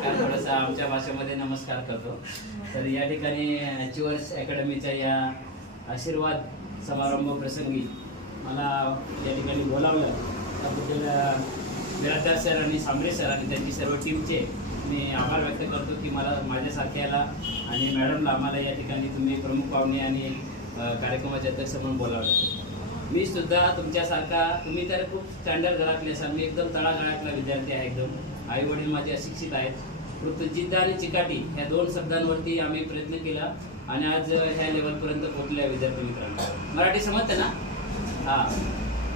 थोडासा आमच्या भाषेमध्ये नमस्कार करतो. तर या ठिकाणी अचिव्हर्स अकॅडमीच्या या आशीर्वाद समारंभ प्रसंगी मला या ठिकाणी बोलावलं त्याबद्दल बिराजदार सर आणि सांबरे सर आणि त्यांची सर्व टीमचे मी आभार व्यक्त करतो की मला माझ्यासारख्याला आणि मॅडमला आम्हाला या ठिकाणी तुम्ही प्रमुख पाहुणे आणि कार्यक्रमाच्या अध्यक्ष म्हणून बोलावलं. मी सुद्धा तुमच्यासारखा, तुम्ही तर खूप स्टँडर्ड घरातले असाल, मी एकदम तळागाळातला विद्यार्थी आहे. एकदम आई वडील माझे अशिक्षित आहेत, परंतु जिद्द आणि चिकाटी ह्या दोन शब्दांवरती आम्ही प्रयत्न केला आणि आज ह्या लेवलपर्यंत पोहोचल्या. विद्यार्थी मित्रांनो, मराठी समजते ना? हां,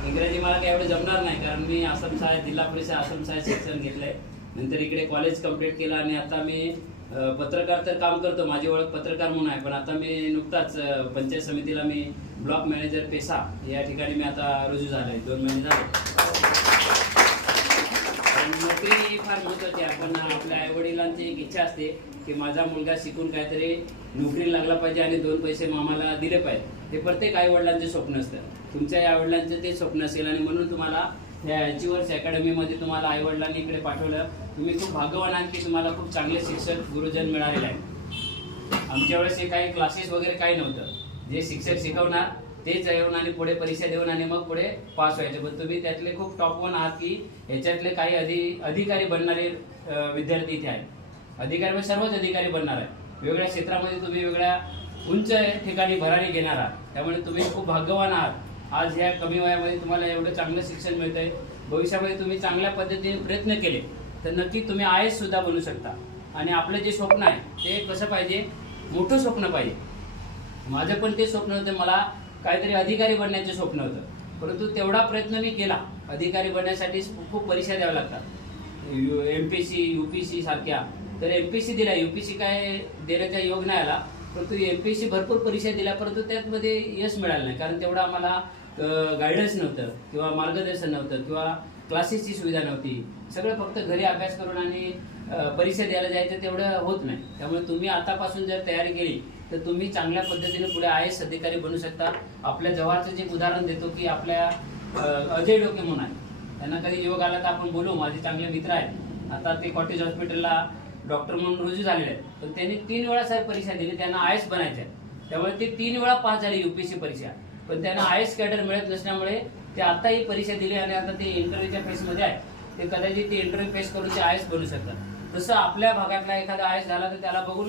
इंग्रजी मला काही एवढं जमणार नाही कारण मी आसाम शाळेत, जिल्हा परिषद आसाम शाळेत शिक्षण घेतलं आहे. नंतर इकडे कॉलेज कंप्लीट केलं आणि आता मी पत्रकार तर काम करतो, माझी ओळख पत्रकार म्हणून आहे. पण आता मी नुकताच पंचायत समितीला मी ब्लॉक मॅनेजर पेसा या ठिकाणी मी आता रुजू झालो आहे. 2 महिने झाले. नोकरी फार महत्त्वाची आहे. पण आपल्या आईवडिलांची एक इच्छा असते की माझा मुलगा शिकून काहीतरी नोकरीला लागला पाहिजे आणि 2 पैसे मामाला दिले पाहिजे. हे प्रत्येक आईवडिलांचे स्वप्न असतं. तुमच्या आईवडिलांचं ते स्वप्न असेल आणि म्हणून तुम्हाला या अचिव्हर्स अकॅडमीमध्ये तुम्हाला आईवडिलांनी इकडे पाठवलं. तुम्ही खूप भाग्यवान आहात की तुम्हाला खूप चांगले शिक्षक गुरुजन मिळालेले आहेत. आमच्या वेळेस हे काही क्लासेस वगैरे काही नव्हतं. जे शिक्षक शिकवणार तेच येऊन आणि पुढे परीक्षा देऊन आणि मग पुढे पास व्हायचे. पण तुम्ही त्यातले खूप टॉप 1 आहात की ह्याच्यातले काही अधिकारी बनणारे विद्यार्थी इथे आहेत. अधिकारी म्हणजे सर्वच अधिकारी बनणार आहेत. वेगवेगळ्या क्षेत्रामध्ये तुम्ही वेगळ्या उंच ठिकाणी भरारी घेणार आहात. त्यामुळे तुम्ही खूप भाग्यवान आहात. आज ह्या कमी वयामध्ये तुम्हाला एवढं चांगलं शिक्षण मिळतं आहे. भविष्यामध्ये तुम्ही चांगल्या पद्धतीने प्रयत्न केले तर नक्की तुम्ही IAS सुद्धा बनू शकता. आणि आपलं जे स्वप्न आहे ते कसं पाहिजे, मोठं स्वप्न पाहिजे. माझं पण ते स्वप्न होतं, मला काहीतरी अधिकारी बनण्याचे स्वप्न होतं. परंतु तेवढा प्रयत्न मी केला. अधिकारी बनण्यासाठी खूप परीक्षा द्याव्या लागतात, MPSC UPSC सारख्या. तर MPSC दिला, UPSC काय देण्याचा योग नाही आला. परंतु MPSC भरपूर परीक्षा दिल्या, परंतु त्यामध्ये यश मिळालं नाही कारण तेवढा आम्हाला गायडन्स नव्हतं किंवा मार्गदर्शन नव्हतं किंवा क्लासेसची सुविधा नव्हती. सगळं फक्त घरी अभ्यास करून आणि परीक्षा द्यायला जायचं तेवढं होत नाही. त्यामुळे तुम्ही आतापासून जर तयारी केली तर तुम्ही चांगल्या पद्धतीने पुढे IAS अधिकारी बनू शकता. आपल्या जवळचं जे उदाहरण देतो की आपल्या अजय डोके म्हणून आहे, त्यांना कधी योग आला तर आपण बोलू, माझे चांगले मित्र आहेत. आता ते कॉटेज हॉस्पिटलला डॉक्टर म्हणून रुजू झालेले आहेत. पण त्यांनी 3 वेळा साहेब परीक्षा दिली, त्यांना IAS बनायचं आहे. त्यामुळे ते 3 वेळा पास झाले UPSC परीक्षा. पण त्यांना IAS कॅडर मिळत नसल्यामुळे ते आता ही परीक्षा दिली आणि आता ते इंटरव्ह्यूच्या फेसमध्ये आहे. ते कदाचित ते इंटरव्ह्यू फेस करून ते IAS बनू शकतात. तसं आपल्या भागातला एखादा IAS झाला तर त्याला बघून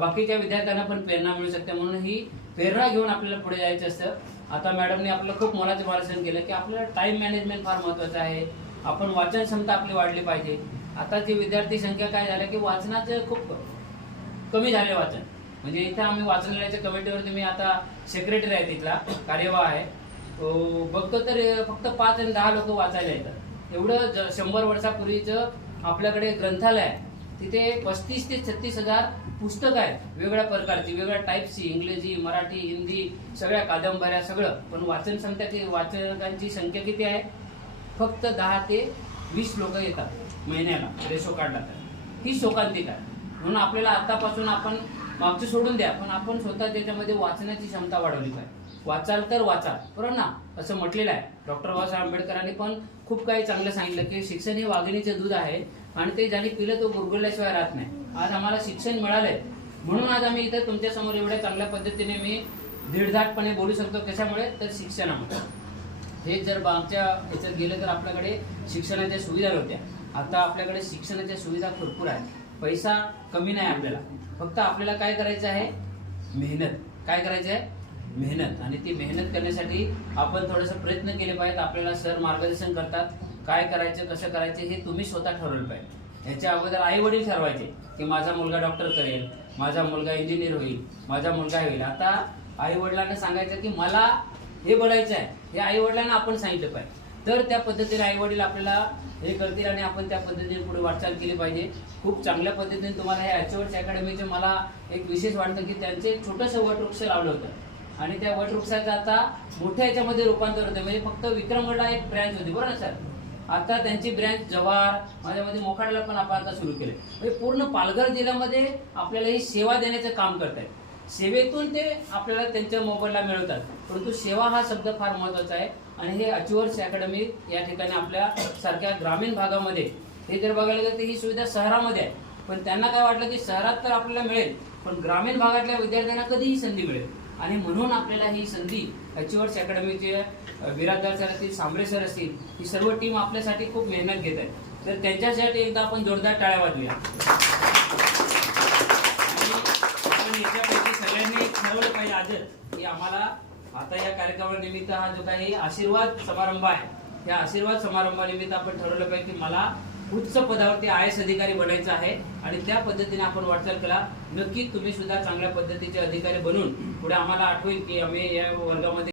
बाकीच्या विद्यार्थ्यांना पण प्रेरणा मिळू शकते. म्हणून ही प्रेरणा घेऊन आपल्याला पुढे जायचं असतं. आता मॅडमने आपलं खूप मोलाचं मार्गदर्शन केलं की आपल्याला टाइम मॅनेजमेंट फार महत्त्वाचं आहे. आपण वाचन क्षमता आपली वाढली पाहिजे. आताची विद्यार्थी संख्या काय झालं की वाचनाचं खूप कमी झाले वाचन. म्हणजे इथं आम्ही वाचनालयाच्या कमिटीवरती मी आता सेक्रेटरी आहे, तिथला कार्यवाह आहे. बघतो तर फक्त 5 आणि 10 लोक वाचायला येतात. एवढं 100 वर्षापूर्वीचं आपल्याकडे ग्रंथालय आहे. तिथे 35 ते 36 हजार पुस्तकं आहेत वेगवेगळ्या प्रकारची, वेगवेगळ्या टाईपची, इंग्रजी, मराठी, हिंदी, सगळ्या कादंबऱ्या सगळं. पण वाचकांची संख्या किती आहे? फक्त 10 ते 20 लोक येतात महिन्याला रेशो काढला तर. ही शोकांतिक आहे. म्हणून आपल्याला आतापासून आपण मागचं सोडून द्या, पण आपण स्वतः त्याच्यामध्ये वाचण्याची क्षमता वाढवली पाहिजे. वाचाल तर वाचाल, बरोबर ना? असं म्हटलेलं आहे. डॉक्टर बाबासाहेब आंबेडकरांनी पण खूप काही चांगलं सांगितलं की शिक्षण हे वाघिणीचे दूध आहे आणि ते ज्याने पिलं तो गुरगुरल्याशिवाय राहत नाही. आज आम्हाला शिक्षण मिळालंय म्हणून आज आम्ही इथं तुमच्यासमोर एवढ्या चांगल्या पद्धतीने मी धीडधाटपणे बोलू शकतो. कशामुळे? तर शिक्षणामुळे. हे जर आमच्या याच्यात गेलं तर आपल्याकडे शिक्षणाच्या सुविधा नव्हत्या. आता आपल्याकडे शिक्षणाच्या सुविधा भरपूर आहेत. पैसा कमी नाही आपल्याला. फक्त आपल्याला काय करायचं आहे? मेहनत. काय करायचं आहे? मेहनत. आणि ती मेहनत करण्यासाठी आपण थोडंसं प्रयत्न केले पाहिजेत. आपल्याला सर मार्गदर्शन करतात. काय करायचं, कसं करायचं हे तुम्ही स्वतः ठरवलं पाहिजे. ह्याच्या अगोदर आई वडील ठरवायचे की माझा मुलगा डॉक्टर करेल, माझा मुलगा इंजिनियर होईल, माझा मुलगा होईल. आता आई वडिलांना सांगायचं की मला हे बनायचं आहे, हे आई वडिलांना आपण सांगितलं पाहिजे. तर त्या पद्धतीने आई वडील आपल्याला हे करतील आणि आपण त्या पद्धतीने पुढे वाटचाल केली पाहिजे. खूप चांगल्या पद्धतीने तुम्हाला हे अचिव्हर्स अकॅडमीचं मला एक विशेष वाटतं की त्यांचे छोटंसं वटवृक्ष लावलं होतं आणि त्या वटवृक्षाचं आता मोठ्या याच्यामध्ये रूपांतर होतं. म्हणजे फक्त विक्रमगडला एक ब्रँच होती, बरोबर ना सर? आता त्यांची ब्रँच जव्हार, माझ्यामध्ये मोखाड्याला पण आपण आता सुरू केले. म्हणजे पूर्ण पालघर जिल्ह्यामध्ये आपल्याला ही सेवा देण्याचं काम करतायत. सेवेतून ते आपल्याला त्यांच्या मोबाईलला मिळवतात. परंतु सेवा हा शब्द फार महत्त्वाचा आहे आणि हे अचिव्हर्स अकॅडमी या ठिकाणी आपल्या सारख्या ग्रामीण भागामध्ये हे जर बघायला गेलं तर ही सुविधा शहरामध्ये आहे. पण त्यांना काय वाटलं की शहरात तर आपल्याला मिळेल, पण ग्रामीण भागातल्या विद्यार्थ्यांना कधीही संधी मिळेल. आणि म्हणून आपल्याला ही संधी अचिव्हर्स अकॅडमीचे बिराजदार सर असतील, सांबळे सर असतील, ही सर्व टीम आपल्यासाठी खूप मेहनत घेत आहे. तर त्यांच्यासाठी एकदा आपण जोरदार टाळ्या वाजूया. आणि आपण याच्यापैकी सगळ्यांनी ठरवलं पाहिजे आजच की आम्हाला आता या कार्यक्रमानिमित्त हा जो काही आशीर्वाद समारंभ आहे, या आशीर्वाद समारंभानिमित्त आपण ठरवलं पाहिजे की मला उच्च पदावरती IAS अधिकारी बनायचं आहे. आणि त्या पद्धतीने आपण वाटचाल केला, नक्की तुम्ही सुद्धा चांगल्या पद्धतीचे अधिकारी बनून पुढे आम्हाला आठवेल की आम्ही या वर्गामध्ये